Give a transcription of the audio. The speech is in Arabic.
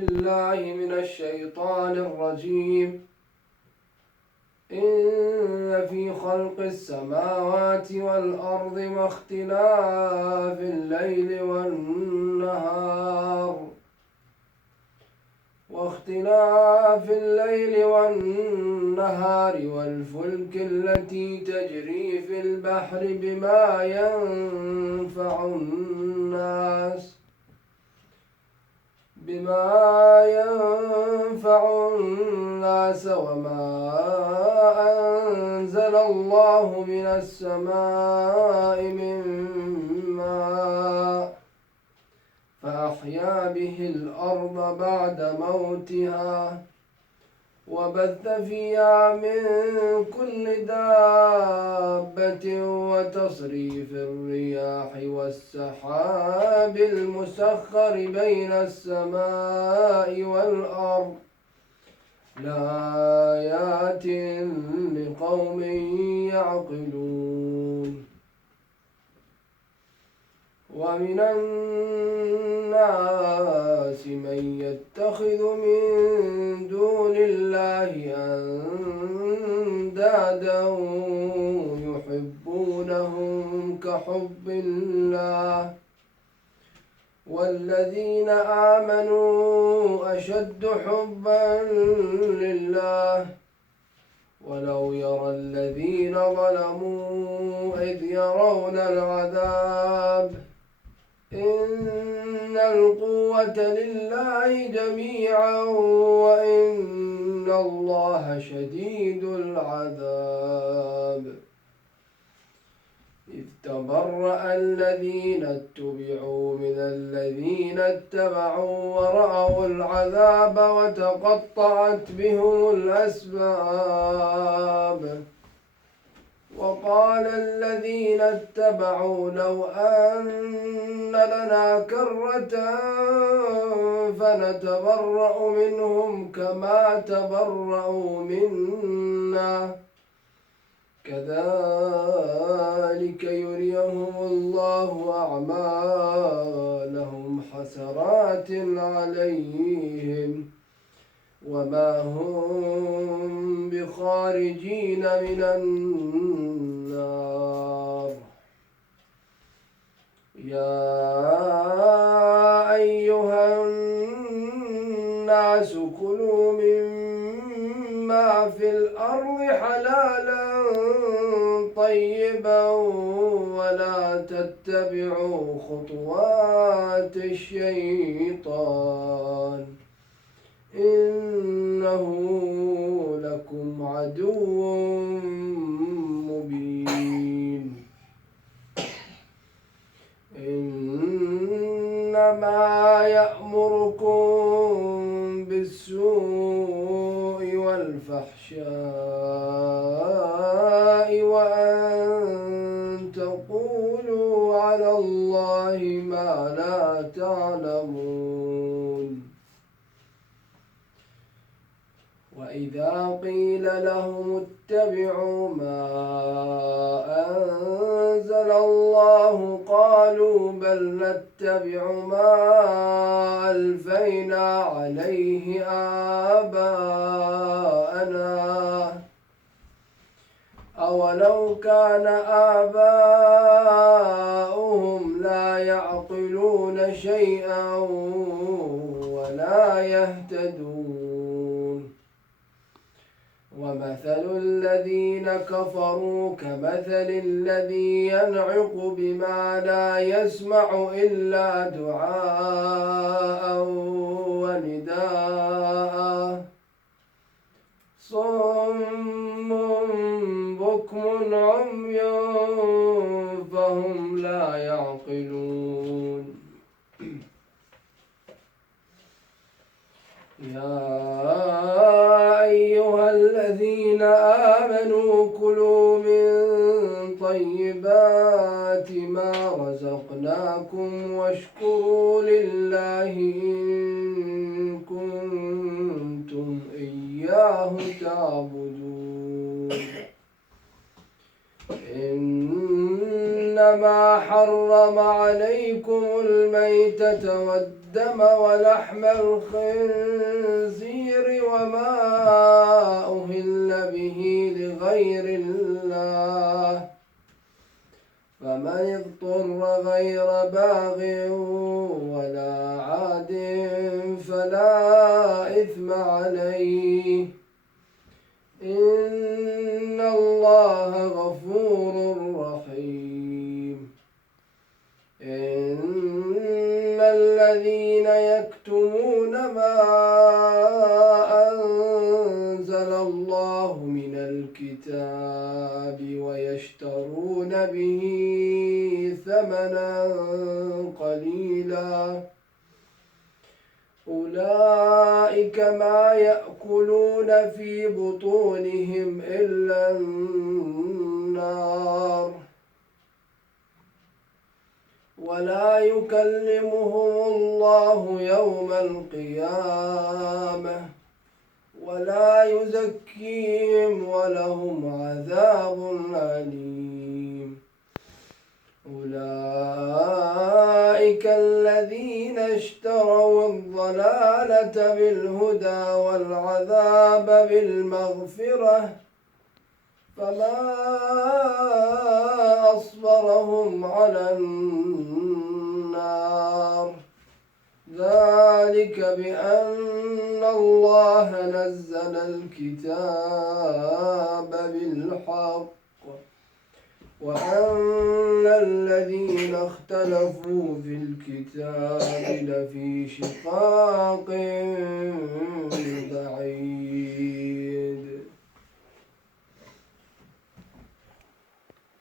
بالله من الشيطان الرجيم. إن في خلق السماوات والأرض واختلاف الليل والنهار والفلك التي تجري في البحر بما ينفع الناس وما أنزل الله من السماء من ماء فأحيا به الأرض بعد موتها وبث فيها من كل دابة وتصريف الرياح والسحاب المسخر بين السماء والأرض لآيات لقوم يعقلون. ومن الناس من يتخذ من دون الله أندادا يحبونهم كحب الله والذين آمنوا أشد حبا لله ولو يرى الذين ظلموا إذ يرون العذاب إن القوة لله جميعا وإن الله شديد العذاب. إذ تبرأ الذين اتبعوا من الذين اتبعوا ورأوا العذاب وتقطعت بهم الأسباب. وقال الذين اتبعوا لو أن لنا كرة فنتبرأ منهم كما تبرأوا منا كذلك يريهم الله أعمالهم حسرات عليهم وما هم بخارجين من النار. يا أيها الناس كلوا مما في الأرض حلالا طيبا ولا تتبعوا خطوات الشيطان إنه لكم عدو مبين. إنما يأمركم بالسوء والفحشاء وأن تقولوا على الله ما لا تعلمون. وإذا قيل لهم اتبعوا ما أنزل الله قالوا بل نتبع ما ألفينا عليه آباءنا أولو كان آباؤهم لا يعقلون شيئا ولا يهتدون. ومثل الذين كفروا كمثل الذي ينعق بما لا يسمع إلا دعاء ونداء صم بكم عمي فهم لا يعقلون. يا أيها الذين آمنوا كلوا من طيبات ما رزقناكم واشكروا لله إن كنتم إياه تعبدون. إنما حرم عليكم الميتة والدم الدم ولحم الخنزير وما أهل به لغير الله فمن اضطر غير باغ ولا عاد فلا إثم عليه إن الله غفور رحيم. إن الذين يكتمون ما أنزل الله من الكتاب ويشترون به ثمنا قليلا أولئك ما يأكلون في بطونهم إلا النار ولا يكلمهم الله يوم القيامة ولا يزكيهم ولهم عذاب أليم. أولئك الذين اشتروا الضلالة بالهدى والعذاب بالمغفرة فما أصبرهم على النار ذلك بأن الله نزل الكتاب بالحق وأن الذين اختلفوا في الكتاب لفي شقاق بعيد.